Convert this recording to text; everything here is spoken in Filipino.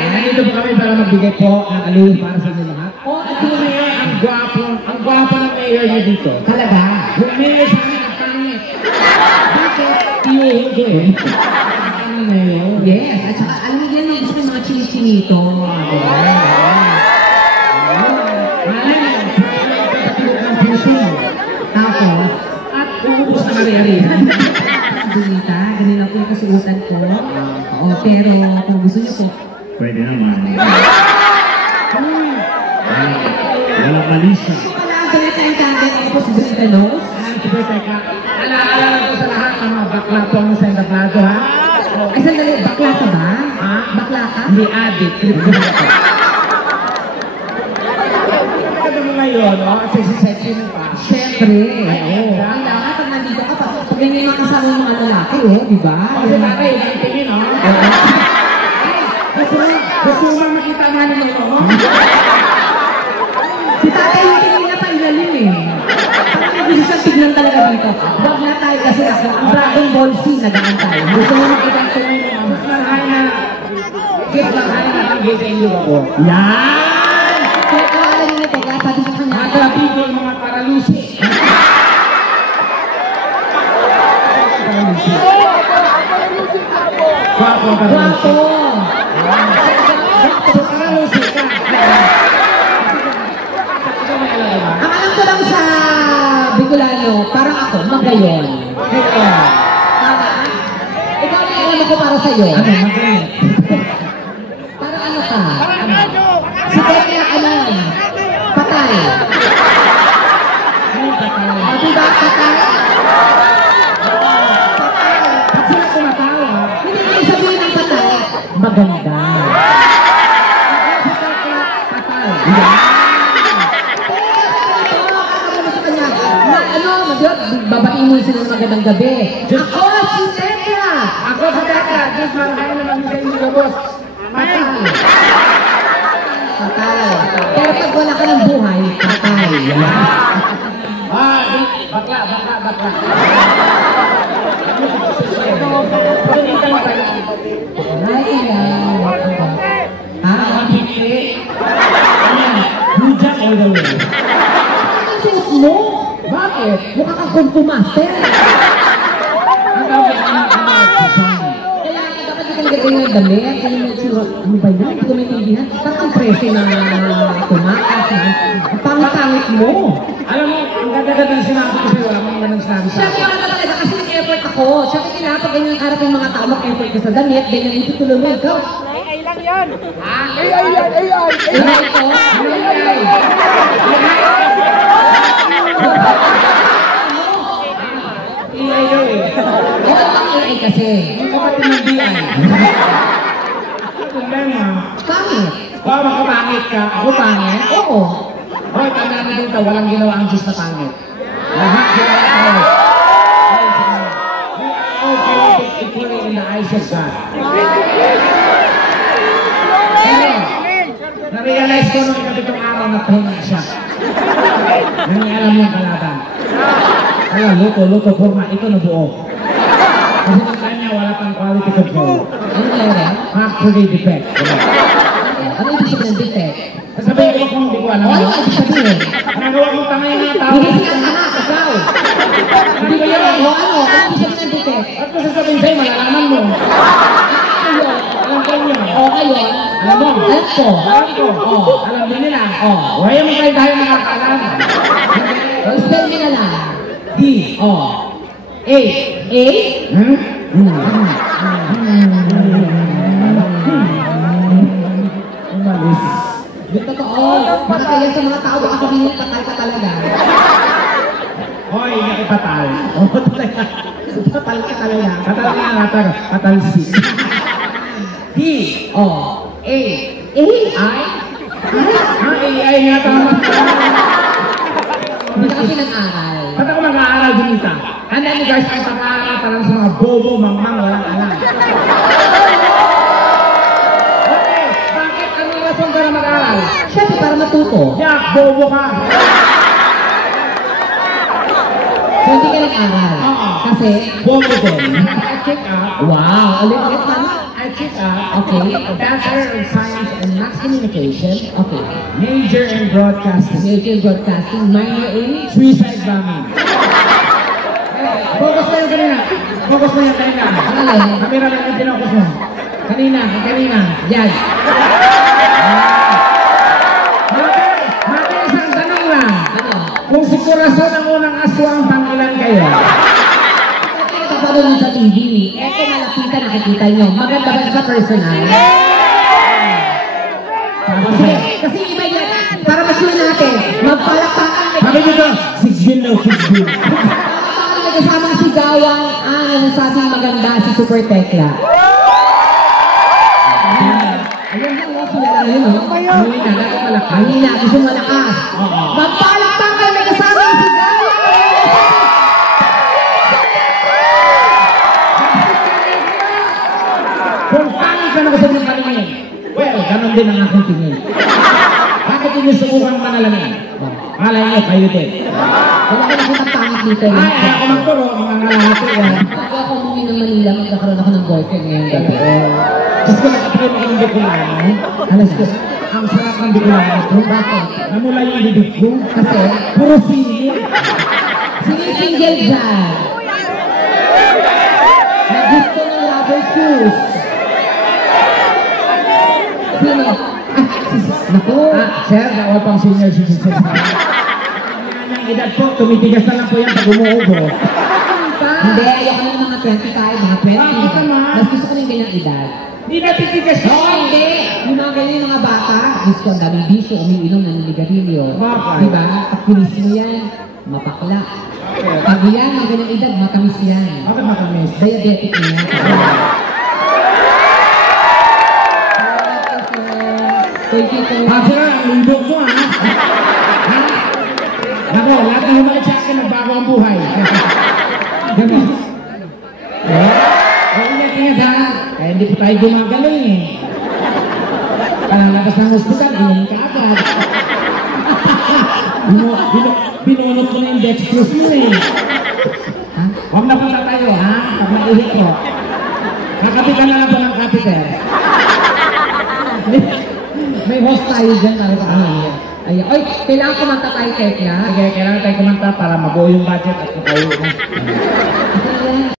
nandito po kami para magbigay po ng alulong para sa inyo lahat. At yung mayor, ang gwapo ng mayor niyo dito. Talaga? Yung mayor sa amin, ang pangit. Bakit? Tiyuhin ko eh. Ang mayor. Yes, at saka alam niyo yan, gusto yung mga chinichinito. Tapos, at uubos na kari-ari. Bunita, ganun ako yung kasuotan ko. Oo, pero kung gusto niyo po, Pwede naman. Wala malisa. wala ang galit na yung tatay ako po si Brita Nose. Super teka. Alala ko sa lahat ng mga bakla po ang Santa Plato, ha? Ay, sandali, bakla ka ba? Ha? Bakla ka? Hindi adik. Ano mo ngayon, no? Kasi si Sexy mo pa. Siyempre. Oo. Kailangan pag nandito ka, pag ganyan yung kasama yung mga lalaki, oh, di ba? Kasi tatay, yung tingin, no? Gusto mo bang makita nga nila, no? Si tatay yung tingin na pailalim eh. Parang gusto siyang tignan talaga dito. Wag na tayo kasi ako, ang Dragon Ball Z nagaan tayo. Gusto mo makita ang tingin, no? Mas marhay na. Mas marhay na ang gay sa inyo ako. Yan! Kaya kawalan niyo ito, kaya sabi sa kanya. Mga trapikol, mga paralusi. Guwapo, paralusi. Guwapo! Paralusi ka. Ang alam ko lang sa Bicolano, parang ako, magayon. Tama? Ikaw na alam ako para sa'yo. Ano, magayon? Parang ano ka? Si Tekla, ano? Patay. Ano patay? O, diba patay? Ba't sila kumatawa? Hindi ko sabihin ng patay. Maganda. Si Tekla, patay. Babatiin mo sila ng magandang gabi. Ako si Tekla! Ako si Tekla. Diyos marhay na mag-isa yung gabos. Patay. Patay. Pero pag wala ka ng buhay, patay. Bakla. Ay, ilan. Ha? Ang pinili. Ano yan? Rujak all the way. Ang suot mo? Bakit? Mukha kang Kung Fu Master. Ang tawag ang Kaya dapat di ka nagagay ng damit. Kaya may suot. Ano ba yun? Hindi ko maintindihan. Parang ang prese na tumakas. Ang pangit-pangit mo. Alam mo, ang ganda-ganda ng sinabi ko sa'yo, wala mong ganang sinabi Siya sa'yo. kaya ka talaga kasi nag-effort ako. Siya kaya kailangan pag ganyan harap yung mga tao, mag-effort ka sa damit, ganyan itutuloy mo. Ikaw. Ay lang yan! Ano ito? Ano yan? EAO eh. Ito ang AI kasi. Yung kapatid ng BI. Ano problema? Pangit. Baka pangit ka, ako pangit? Oo. Hoy, tanda mo dito, walang ginawa ang Diyos na pangit. Lahat ginawa tayo. We are all created equally in the eyes of God. Pero, na-realize ko nung ikapitong araw na pahinga siya. Nangialam yung kalaban. Kaya, luto, forma, ito na buo. Kasi nung kanya, wala pang quality control. Ano meron? Factory defect. Ano ibig sabihin ng defect? Sasabihin ko kung hindi ko alam. Ano ibig sabihin? Ang nagawa kong tangay na tao. Hindi siya anak, ikaw. Hindi ko yan. O ano? Ano ibig sabihin ng defect? At kung sasabihin sa'yo, malalaman mo. Alam ko niyo. O kayo? Alam mo. Alam ko. Alam ko. Alam din nila. Huwag mo kayo tayo makakaalam. O spell mo na lang. D. A. A? Umalis. Yung totoo. Baka kaya sa mga tao, baka sabihin patay ka talaga. Hoy, nakipatal. Talaga. Patay ka talaga. Patal nga natin. Patalsi. D. O. A. A? I. Ay nga tama. Hindi ka pinag-aral. Ba't ako mag-aaral dinita? Ano mo guys, ang pag-aaral parang sa mga bobo, mangmang, walang alam. Okay, bakit ang rason ka na mag-aaral? Siyempre, para matuto. Yak, bobo ka. So, hindi ka nag-aral. Kasi, Bobo din. I check up. wow, ulit-ulit naman. I check up. Okay. Bachelor in Science and Mass Communication. Okay. Major in Broadcasting. Major broadcasting, minor in Suicide bombing. Focus na yung kanina. Focus na yung kanina. Alin? Kamera lang yung pinokus mo. Kanina. yan. Bakit isang tanong lang. Ano? Kung si Corazon ang unang aswang, pangilan kayo? Kapag sa TV, eto malapitan nakikita nyo. Maganda ba sa personal? Kasi iba yan. Para ma-sure natin, magpalakpakan. Sabi dito, 6 daw, 6 bill. Palakpakan may kasamang sigawang ang nasasing maganda si Super Tekla. Ayun lang, kilala na yun, no? Kanina, dapat malakpan. Kanina, gusto mo malakas. Magpalakpakan may kasamang sigawang Kung pangit ka na gusto niyong paningin, well, ganon din ang aking tingin. Bakit hindi subukang panalamin? Malay niyo, kayo din. wala ka nakitang pangit dito. Ay, ako magturo, mga nalahati yan. Pag ako umuwi ng Manila, magkakaroon ako ng boyfriend ngayong gabi. Tapos ko nakapagin ako ng Bicolano. Alas ko. Ang sarap ng Bicolano ko. Bakit? Namula yung bibig ko. Kasi, Puro sili. single dyan. Na gusto ng rubber shoes. Sino? Naku. Sir, bawal pang senior citizen. Ang edad po, tumitigas na lang po yan pag umuubo. Hindi, ayoko na ng mga 25, mga 20. Bakit naman? Mas gusto ko ng ganyang edad. Hindi natitigas Oo, hindi. Yung mga ganyan yung mga bata, gusto ko ang daming bisyo, umiinom ng niligarilyo. Bakit? Diba? Pag kinis mo yan, mapakla. Pag yan, mga ganyang edad, matamis yan. Bakit matamis? Diabetic na yan. Thank you, sir. Sir, ang lindog mo ha? Ako, lahat na humalik sa akin, nagbago ang buhay. Ganun. Ingat ha. Kaya hindi po tayo gumagaling eh. Kalalabas ng hospital, inom ka agad. Binunot ko na yung dextrose mo eh. Huwag na punta tayo ha, pag naihi ko. Kakapitan na lang po ng catheter. May host tayo dyan. Ay, oy, kailangan kumanta tayo, Tekla. Sige, kailangan tayo kumanta para mabuo yung budget at makauwi na. Ako